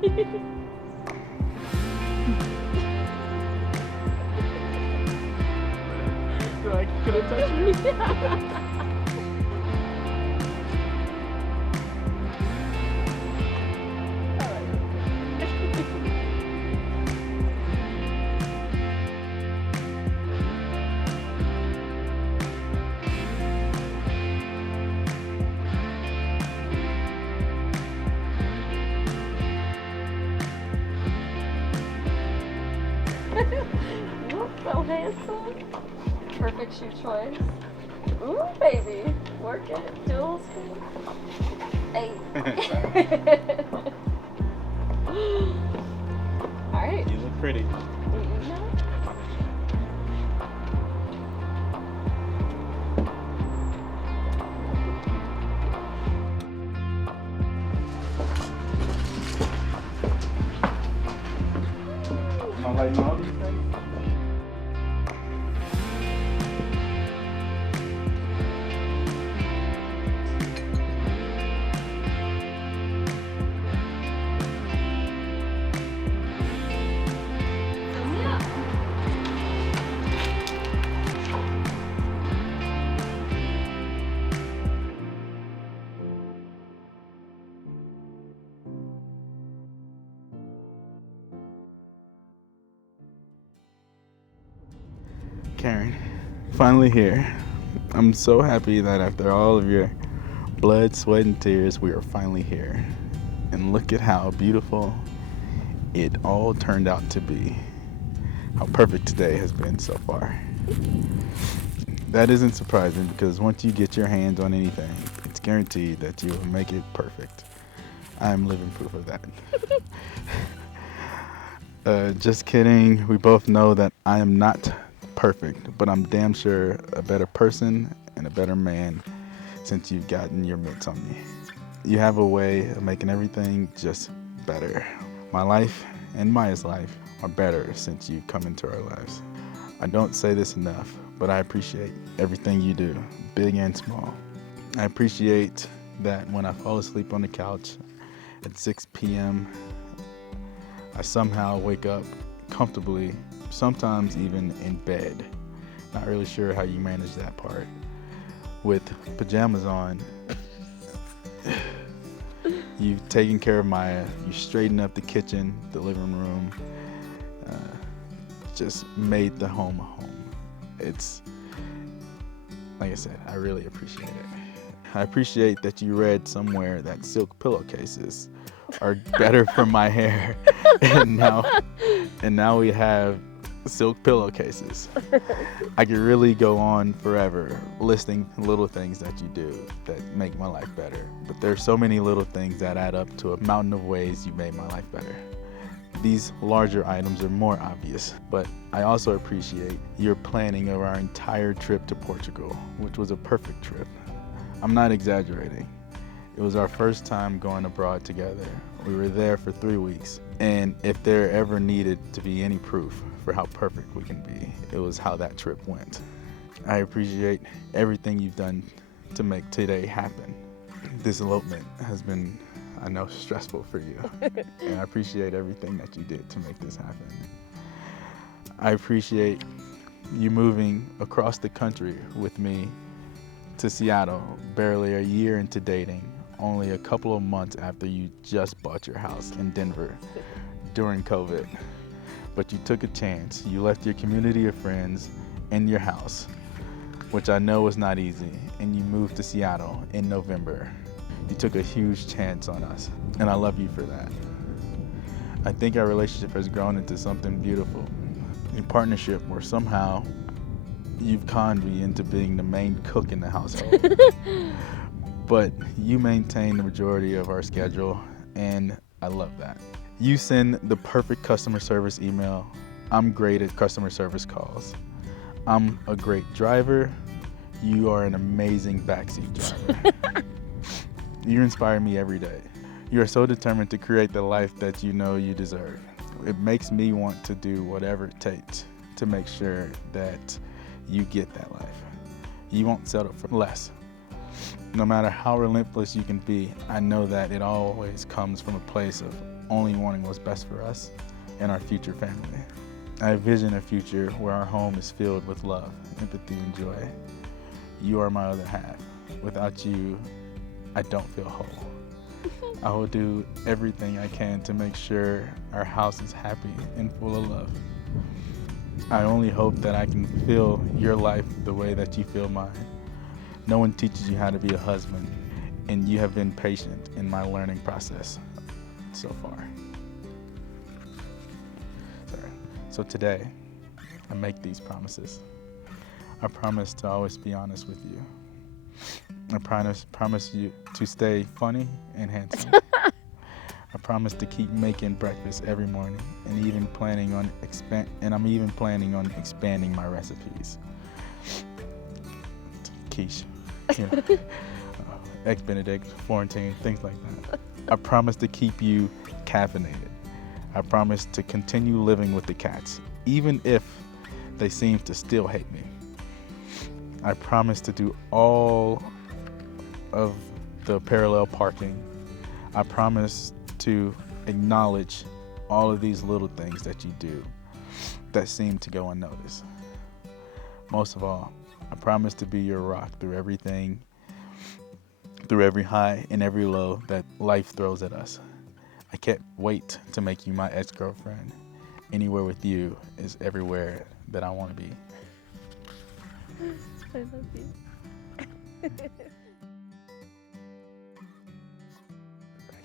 Can I touch you? You look so handsome. Perfect shoe choice. Ooh, baby. Work it. Dual speed. Hey. Alright. You look pretty. I like all these things. Karen, finally here. I'm so happy that after all of your blood, sweat, and tears, we are finally here. And look at how beautiful it all turned out to be. How perfect today has been so far. That isn't surprising because once you get your hands on anything, it's guaranteed that you will make it perfect. I'm living proof of that. Just kidding. We both know that I am not perfect, but I'm damn sure a better person and a better man since you've gotten your mitts on me. You have a way of making everything just better. My life and Maya's life are better since you've come into our lives. I don't say this enough, but I appreciate everything you do, big and small. I appreciate that when I fall asleep on the couch at 6 p.m., I somehow wake up comfortably, sometimes even in bed. Not really sure how you manage that part. With pajamas on, you've taken care of Maya, you straightened up the kitchen, the living room, just made the home a home. It's, like I said, I really appreciate it. I appreciate that you read somewhere that silk pillowcases are better for my hair, and now we have silk pillowcases. I could really go on forever listing little things that you do that make my life better, but there's so many little things that add up to a mountain of ways you made my life better. These larger items are more obvious, but I also appreciate your planning of our entire trip to Portugal, which was a perfect trip. I'm not exaggerating. It was our first time going abroad together. We were there for 3 weeks, and if there ever needed to be any proof for how perfect we can be, it was how that trip went. I appreciate everything you've done to make today happen. This elopement has been, I know, stressful for you, and I appreciate everything that you did to make this happen. I appreciate you moving across the country with me to Seattle, barely a year into dating, only a couple of months after you just bought your house in Denver during COVID. But you took a chance. You left your community of friends and your house, which I know was not easy, and you moved to Seattle in November. You took a huge chance on us, and I love you for that. I think our relationship has grown into something beautiful, a partnership where somehow you've conned me into being the main cook in the household. But you maintain the majority of our schedule, and I love that. You send the perfect customer service email. I'm great at customer service calls. I'm a great driver. You are an amazing backseat driver. You inspire me every day. You are so determined to create the life that you know you deserve. It makes me want to do whatever it takes to make sure that you get that life. You won't settle for less. No matter how relentless you can be, I know that it always comes from a place of only wanting what's best for us and our future family. I envision a future where our home is filled with love, empathy, and joy. You are my other half. Without you, I don't feel whole. I will do everything I can to make sure our house is happy and full of love. I only hope that I can feel your life the way that you feel mine. No one teaches you how to be a husband, and you have been patient in my learning process so far. So today, I make these promises. I promise to always be honest with you. I promise you to stay funny and handsome. I promise to keep making breakfast every morning, and I'm even planning on expanding my recipes. Quiche, egg Benedict, Florentine, things like that. I promise to keep you caffeinated. I promise to continue living with the cats, even if they seem to still hate me. I promise to do all of the parallel parking. I promise to acknowledge all of these little things that you do that seem to go unnoticed. Most of all, I promise to be your rock through everything, through every high and every low that life throws at us. I can't wait to make you my ex-girlfriend. Anywhere with you is everywhere that I want to be. I love you. Thank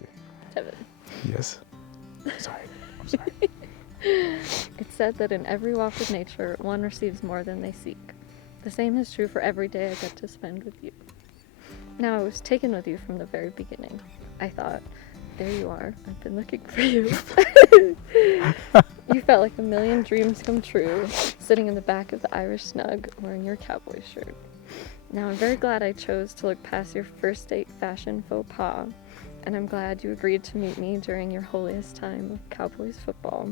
you. Tevin. Yes. Sorry. I'm sorry. It's said that in every walk of nature, one receives more than they seek. The same is true for every day I get to spend with you. Now, I was taken with you from the very beginning. I thought, there you are, I've been looking for you. You felt like a million dreams come true, sitting in the back of the Irish Snug, wearing your cowboy shirt. Now, I'm very glad I chose to look past your first date fashion faux pas, and I'm glad you agreed to meet me during your holiest time of Cowboys football.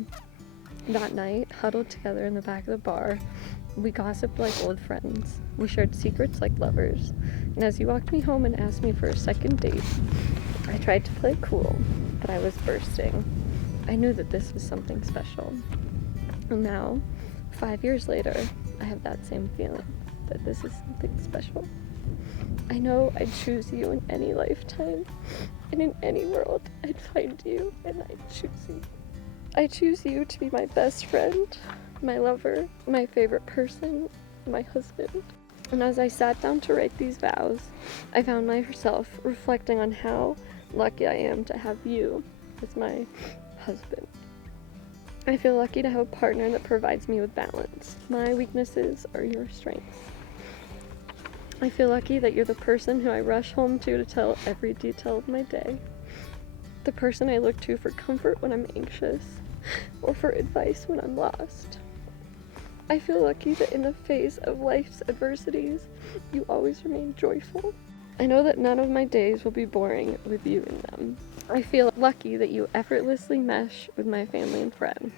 That night, huddled together in the back of the bar, we gossiped like old friends. We shared secrets like lovers. And as you walked me home and asked me for a second date, I tried to play cool, but I was bursting. I knew that this was something special. And now, 5 years later, I have that same feeling, that this is something special. I know I'd choose you in any lifetime, and in any world, I'd find you, and I'd choose you. I choose you to be my best friend, my lover, my favorite person, my husband. And as I sat down to write these vows, I found myself reflecting on how lucky I am to have you as my husband. I feel lucky to have a partner that provides me with balance. My weaknesses are your strengths. I feel lucky that you're the person who I rush home to tell every detail of my day. The person I look to for comfort when I'm anxious, or for advice when I'm lost. I feel lucky that in the face of life's adversities, you always remain joyful. I know that none of my days will be boring with you in them. I feel lucky that you effortlessly mesh with my family and friends,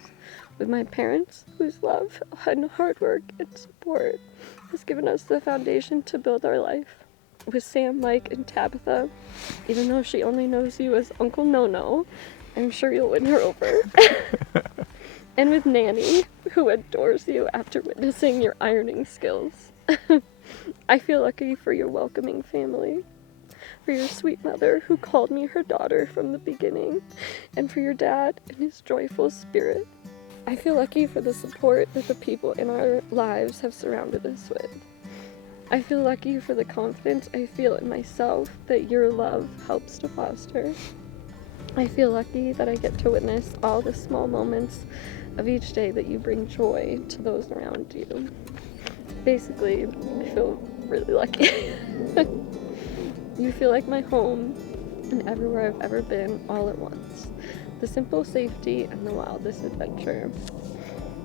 with my parents, whose love and hard work and support has given us the foundation to build our life. With Sam, Mike, and Tabitha, even though she only knows you as Uncle No-No, I'm sure you'll win her over. And with Nanny, who adores you after witnessing your ironing skills. I feel lucky for your welcoming family, for your sweet mother who called me her daughter from the beginning, and for your dad and his joyful spirit. I feel lucky for the support that the people in our lives have surrounded us with. I feel lucky for the confidence I feel in myself that your love helps to foster. I feel lucky that I get to witness all the small moments of each day that you bring joy to those around you. Basically, I feel really lucky. You feel like my home and everywhere I've ever been all at once. The simple safety and the wildest adventure.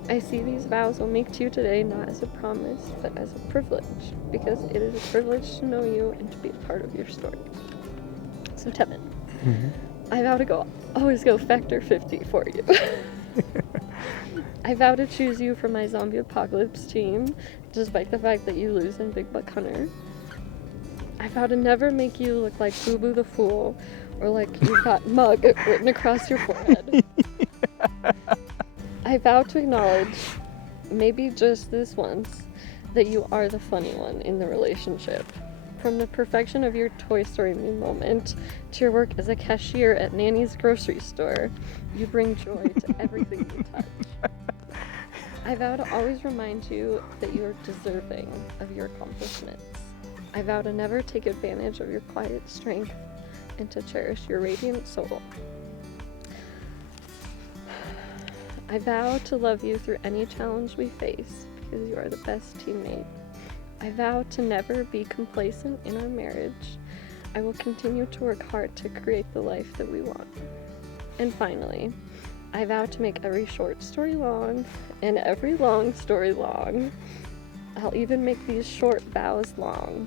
I see these vows I'll make to you today not as a promise, but as a privilege, because it is a privilege to know you and to be a part of your story. So Tevin, I vow to always go factor 50 for you. I vow to choose you for my zombie apocalypse team, despite the fact that you lose in Big Buck Hunter. I vow to never make you look like Boo Boo the Fool Or like you've got mug written across your forehead. I vow to acknowledge, maybe just this once, that you are the funny one in the relationship. From the perfection of your Toy Story me moment to your work as a cashier at Nanny's grocery store, you bring joy to everything you touch. I vow to always remind you that you are deserving of your accomplishments. I vow to never take advantage of your quiet strength and to cherish your radiant soul. I vow to love you through any challenge we face because you are the best teammate. I vow to never be complacent in our marriage. I will continue to work hard to create the life that we want. And finally, I vow to make every short story long and every long story long. I'll even make these short vows long,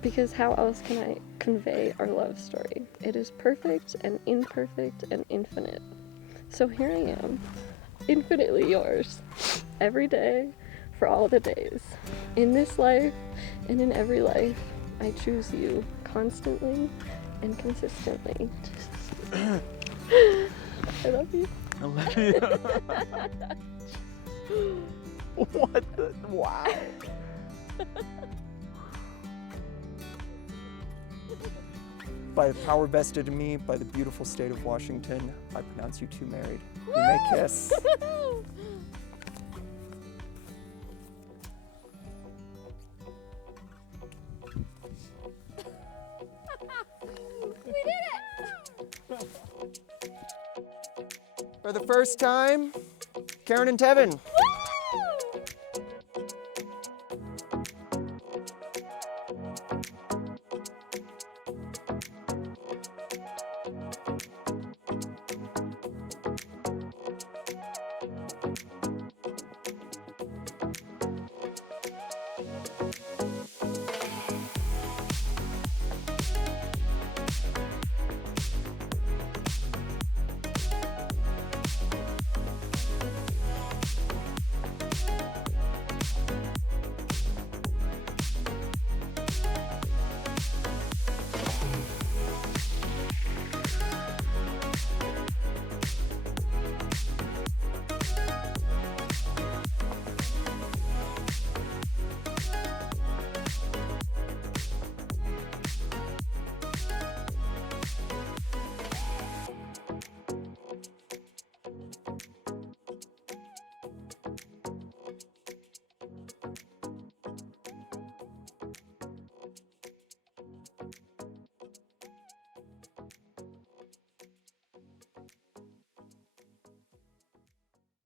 because how else can I convey our love story? It is perfect and imperfect and infinite. So here I am, infinitely yours, every day, for all the days. In this life and in every life, I choose you constantly and consistently. I love you. I love you. What the? Wow. By the power vested in me by the beautiful state of Washington, I pronounce you two married. You may kiss. We did it! For the first time, Karen and Tevin. Woo!